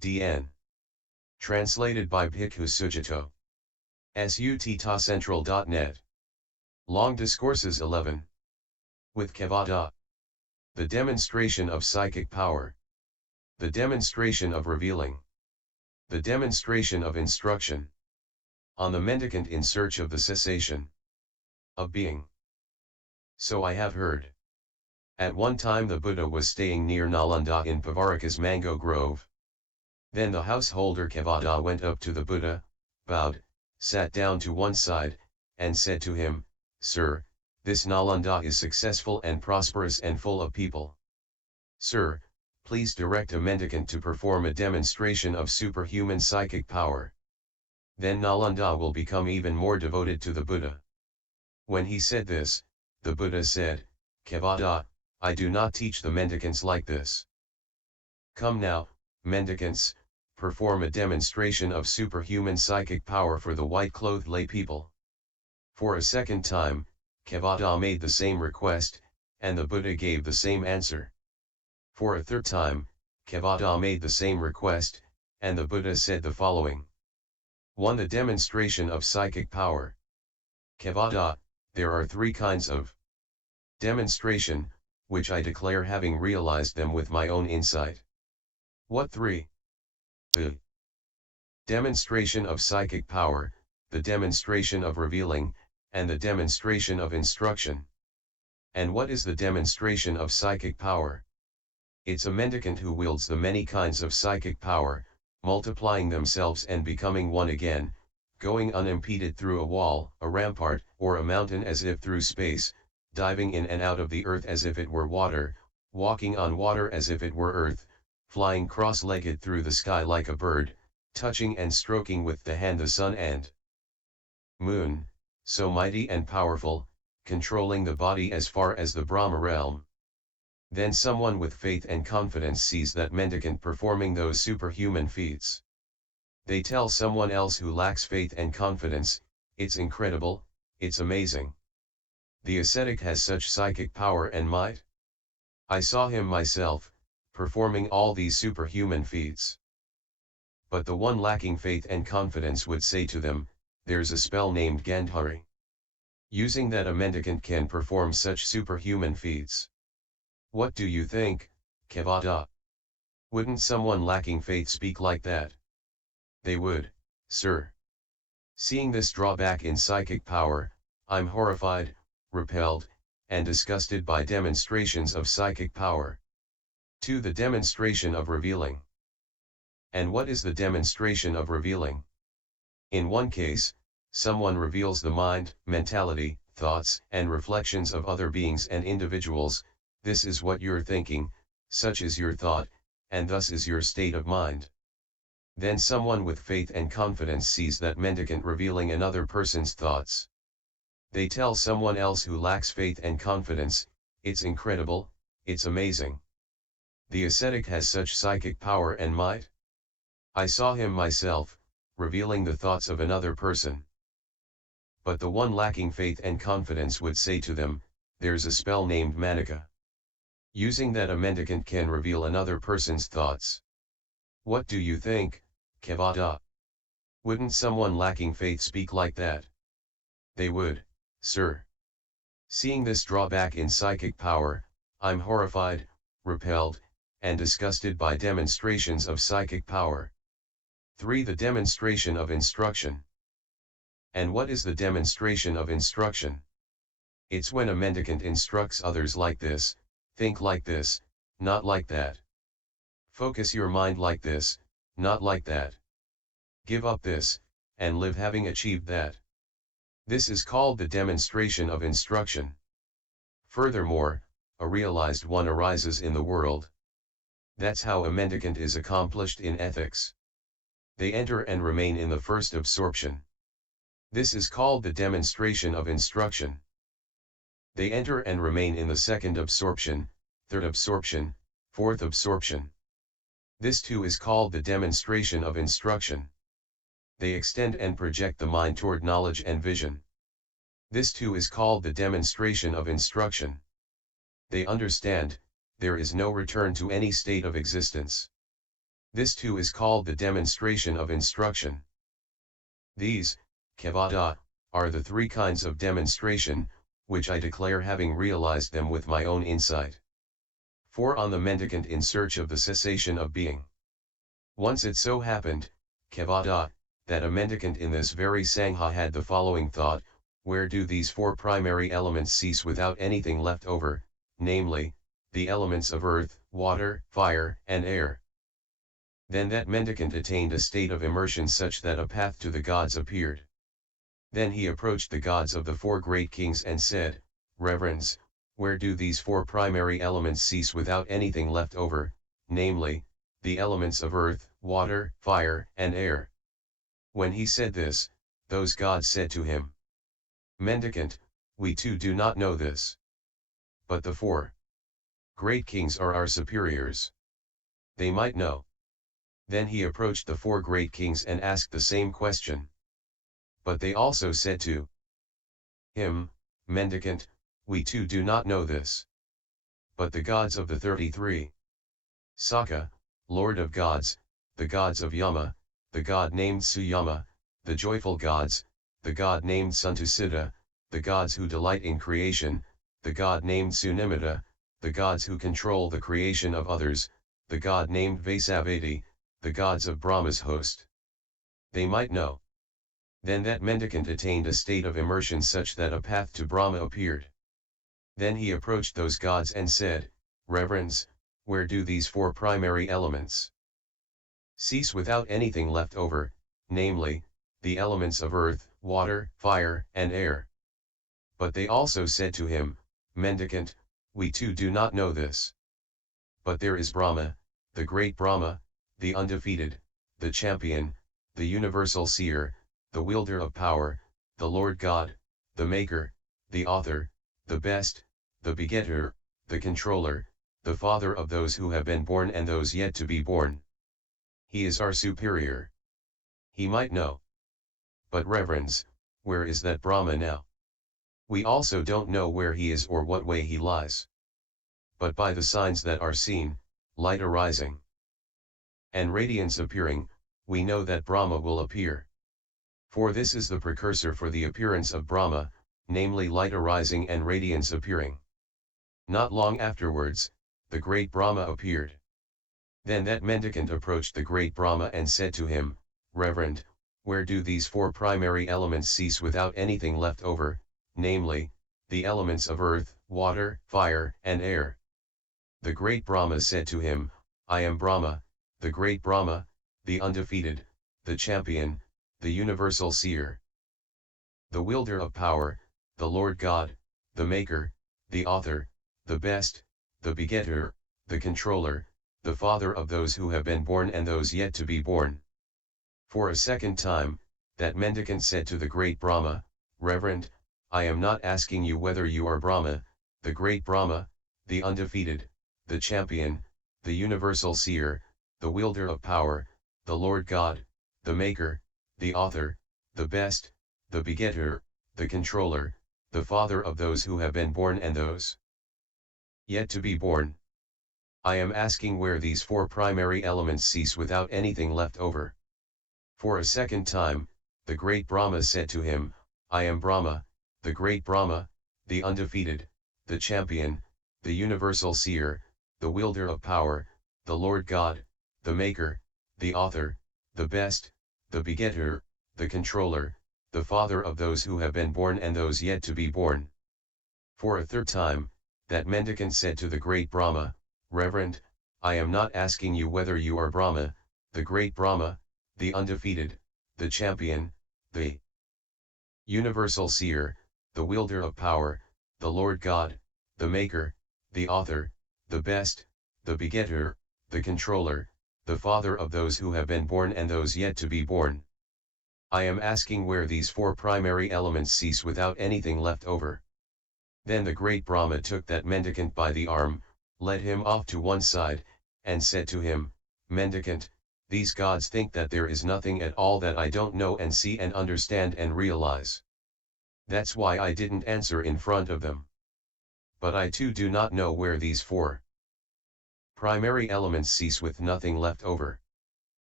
D.N. Translated by Bhikkhu Sujato. Sutta.central.net. Long Discourses 11. With Kevaddha. The demonstration of psychic power. The demonstration of revealing. The demonstration of instruction. On the Mendicant in search of the cessation of being. So I have heard. At one time the Buddha was staying near Nalanda in Pavaraka's mango grove. Then the householder Kevaddha went up to the Buddha, bowed, sat down to one side, and said to him, "Sir, this Nalanda is successful and prosperous and full of people. Sir, please direct a mendicant to perform a demonstration of superhuman psychic power. Then Nalanda will become even more devoted to the Buddha." When he said this, the Buddha said, "Kevaddha, I do not teach the mendicants like this. Come now, mendicants, perform a demonstration of superhuman psychic power for the white-clothed lay people." For a second time, Kevaddha made the same request, and the Buddha gave the same answer. For a third time, Kevaddha made the same request, and the Buddha said the following. 1. The demonstration of psychic power. Kevaddha, there are three kinds of demonstration, which I declare having realized them with my own insight. What three? The demonstration of psychic power, the demonstration of revealing, and the demonstration of instruction. And what is the demonstration of psychic power? It's a mendicant who wields the many kinds of psychic power, multiplying themselves and becoming one again, going unimpeded through a wall, a rampart, or a mountain as if through space, diving in and out of the earth as if it were water, walking on water as if it were earth, flying cross-legged through the sky like a bird, touching and stroking with the hand the sun and moon, so mighty and powerful, controlling the body as far as the Brahma realm. Then someone with faith and confidence sees that mendicant performing those superhuman feats. They tell someone else who lacks faith and confidence, "It's incredible, it's amazing. The ascetic has such psychic power and might. I saw him myself, performing all these superhuman feats." But the one lacking faith and confidence would say to them, "There's a spell named Gandhari. Using that a mendicant can perform such superhuman feats." What do you think, Kevaddha? Wouldn't someone lacking faith speak like that? They would, sir. Seeing this drawback in psychic power, I'm horrified, repelled, and disgusted by demonstrations of psychic power. 2. The demonstration of revealing. And what is the demonstration of revealing? In one case, someone reveals the mind, mentality, thoughts, and reflections of other beings and individuals. This is what you're thinking, such is your thought, and thus is your state of mind. Then someone with faith and confidence sees that mendicant revealing another person's thoughts. They tell someone else who lacks faith and confidence, "It's incredible, it's amazing. The ascetic has such psychic power and might. I saw him myself, revealing the thoughts of another person." But the one lacking faith and confidence would say to them, "There's a spell named Manika. Using that a mendicant can reveal another person's thoughts." What do you think, Kevaddha? Wouldn't someone lacking faith speak like that? They would, sir. Seeing this drawback in psychic power, I'm horrified, repelled, and disgusted by demonstrations of psychic power. 3. The demonstration of instruction. And what is the demonstration of instruction? It's when a mendicant instructs others like this: think like this, not like that. Focus your mind like this, not like that. Give up this, and live having achieved that. This is called the demonstration of instruction. Furthermore, a realized one arises in the world. That's how a mendicant is accomplished in ethics. They enter and remain in the first absorption. This is called the demonstration of instruction. They enter and remain in the second absorption, third absorption, fourth absorption. This too is called the demonstration of instruction. They extend and project the mind toward knowledge and vision. This too is called the demonstration of instruction. They understand, there is no return to any state of existence. This too is called the demonstration of instruction. These, Kevaddha, are the three kinds of demonstration, which I declare having realized them with my own insight. 4. On the Mendicant in search of the cessation of being. Once it so happened, Kevaddha, that a mendicant in this very Sangha had the following thought: where do these four primary elements cease without anything left over, namely, the elements of earth, water, fire, and air? Then that mendicant attained a state of immersion such that a path to the gods appeared. Then he approached the gods of the four great kings and said, Reverends, where do these four primary elements cease without anything left over, namely, the elements of earth, water, fire, and air? When he said this, those gods said to him, Mendicant, we too do not know this. But the four great kings are our superiors. They might know. Then he approached the four great kings and asked the same question. But they also said to him, Mendicant, we too do not know this. But the gods of the 33 Saka, Lord of gods, the gods of Yama, the god named Suyama, the joyful gods, the god named Suntusiddha, the gods who delight in creation, the god named Sunimitta, the gods who control the creation of others, the god named Vasavati, the gods of Brahma's host. They might know. Then that mendicant attained a state of immersion such that a path to Brahma appeared. Then he approached those gods and said, Reverends, where do these four primary elements cease without anything left over, namely, the elements of earth, water, fire, and air? But they also said to him, Mendicant, we too do not know this. But there is Brahma, the great Brahma, the undefeated, the champion, the universal seer, the wielder of power, the Lord God, the maker, the author, the best, the begetter, the controller, the father of those who have been born and those yet to be born. He is our superior. He might know. But reverends, where is that Brahma now? We also don't know where he is or what way he lies. But by the signs that are seen, light arising and radiance appearing, we know that Brahma will appear. For this is the precursor for the appearance of Brahma, namely light arising and radiance appearing. Not long afterwards, the great Brahma appeared. Then that mendicant approached the great Brahma and said to him, Reverend, where do these four primary elements cease without anything left over, namely, the elements of earth, water, fire, and air? The great Brahma said to him, I am Brahma, the great Brahma, the undefeated, the champion, the universal seer, the wielder of power, the Lord God, the maker, the author, the best, the begetter, the controller, the father of those who have been born and those yet to be born. For a second time, that mendicant said to the great Brahma, Reverend, I am not asking you whether you are Brahma, the great Brahma, the undefeated, the champion, the universal seer, the wielder of power, the Lord God, the maker, the author, the best, the begetter, the controller, the father of those who have been born and those yet to be born. I am asking where these four primary elements cease without anything left over. For a second time, the great Brahma said to him, I am Brahma, the great Brahma, the undefeated, the champion, the universal seer, the wielder of power, the Lord God, the maker, the author, the best, the begetter, the controller, the father of those who have been born and those yet to be born. For a third time, that mendicant said to the great Brahma, Reverend, I am not asking you whether you are Brahma, the great Brahma, the undefeated, the champion, the universal seer, the wielder of power, the Lord God, the maker, the author, the best, the begetter, the controller, the father of those who have been born and those yet to be born. I am asking where these four primary elements cease without anything left over. Then the great Brahma took that mendicant by the arm, led him off to one side, and said to him, Mendicant, these gods think that there is nothing at all that I don't know and see and understand and realize. That's why I didn't answer in front of them. But I too do not know where these four primary elements cease with nothing left over.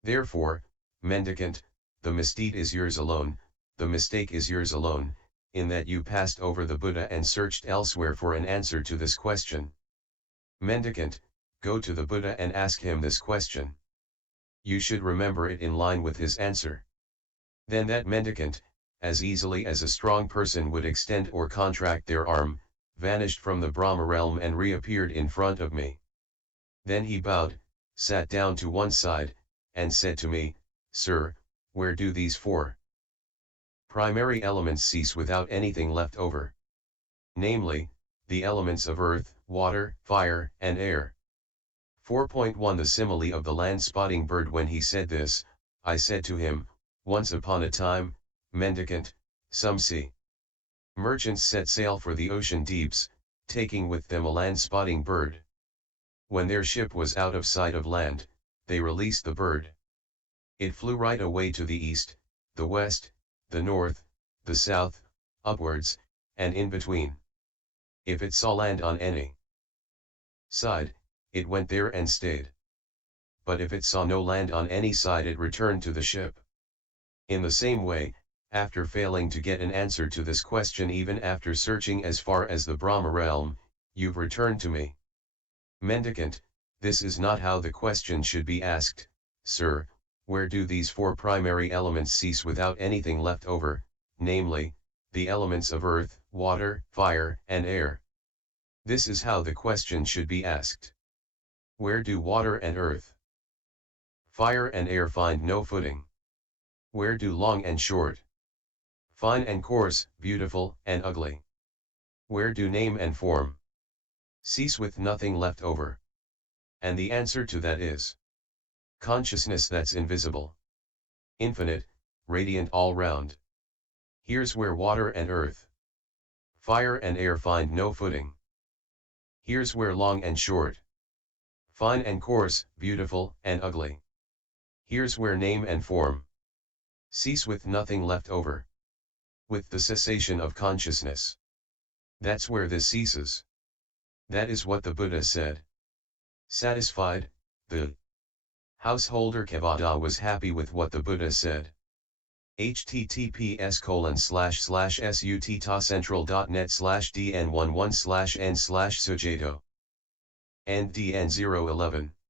Therefore, mendicant, the misdeed is yours alone, the mistake is yours alone, in that you passed over the Buddha and searched elsewhere for an answer to this question. Mendicant, go to the Buddha and ask him this question. You should remember it in line with his answer. Then that mendicant, as easily as a strong person would extend or contract their arm, vanished from the Brahma realm and reappeared in front of me. Then he bowed, sat down to one side, and said to me, Sir, where do these four primary elements cease without anything left over? Namely, the elements of earth, water, fire, and air. 4.1 The simile of the land-spotting bird. When he said this, I said to him, once upon a time, mendicant, some sea merchants set sail for the ocean deeps, taking with them a land-spotting bird. When their ship was out of sight of land, they released the bird. It flew right away to the east, the west, the north, the south, upwards, and in between. If it saw land on any side, it went there and stayed. But if it saw no land on any side, it returned to the ship. In the same way, after failing to get an answer to this question, even after searching as far as the Brahma realm, you've returned to me. Mendicant, this is not how the question should be asked. Sir, where do these four primary elements cease without anything left over, namely, the elements of earth, water, fire, and air? This is how the question should be asked. Where do water and earth, fire and air find no footing? Where do long and short, fine and coarse, beautiful and ugly, where do name and form cease with nothing left over? And the answer to that is consciousness that's invisible, infinite, radiant all round. Here's where water and earth, fire and air find no footing. Here's where long and short, fine and coarse, beautiful and ugly, here's where name and form cease with nothing left over. With the cessation of consciousness. That's where this ceases. That is what the Buddha said. Satisfied, the householder Kevaddha was happy with what the Buddha said. https://suttacentral.net/dn11/n/sujato and dn011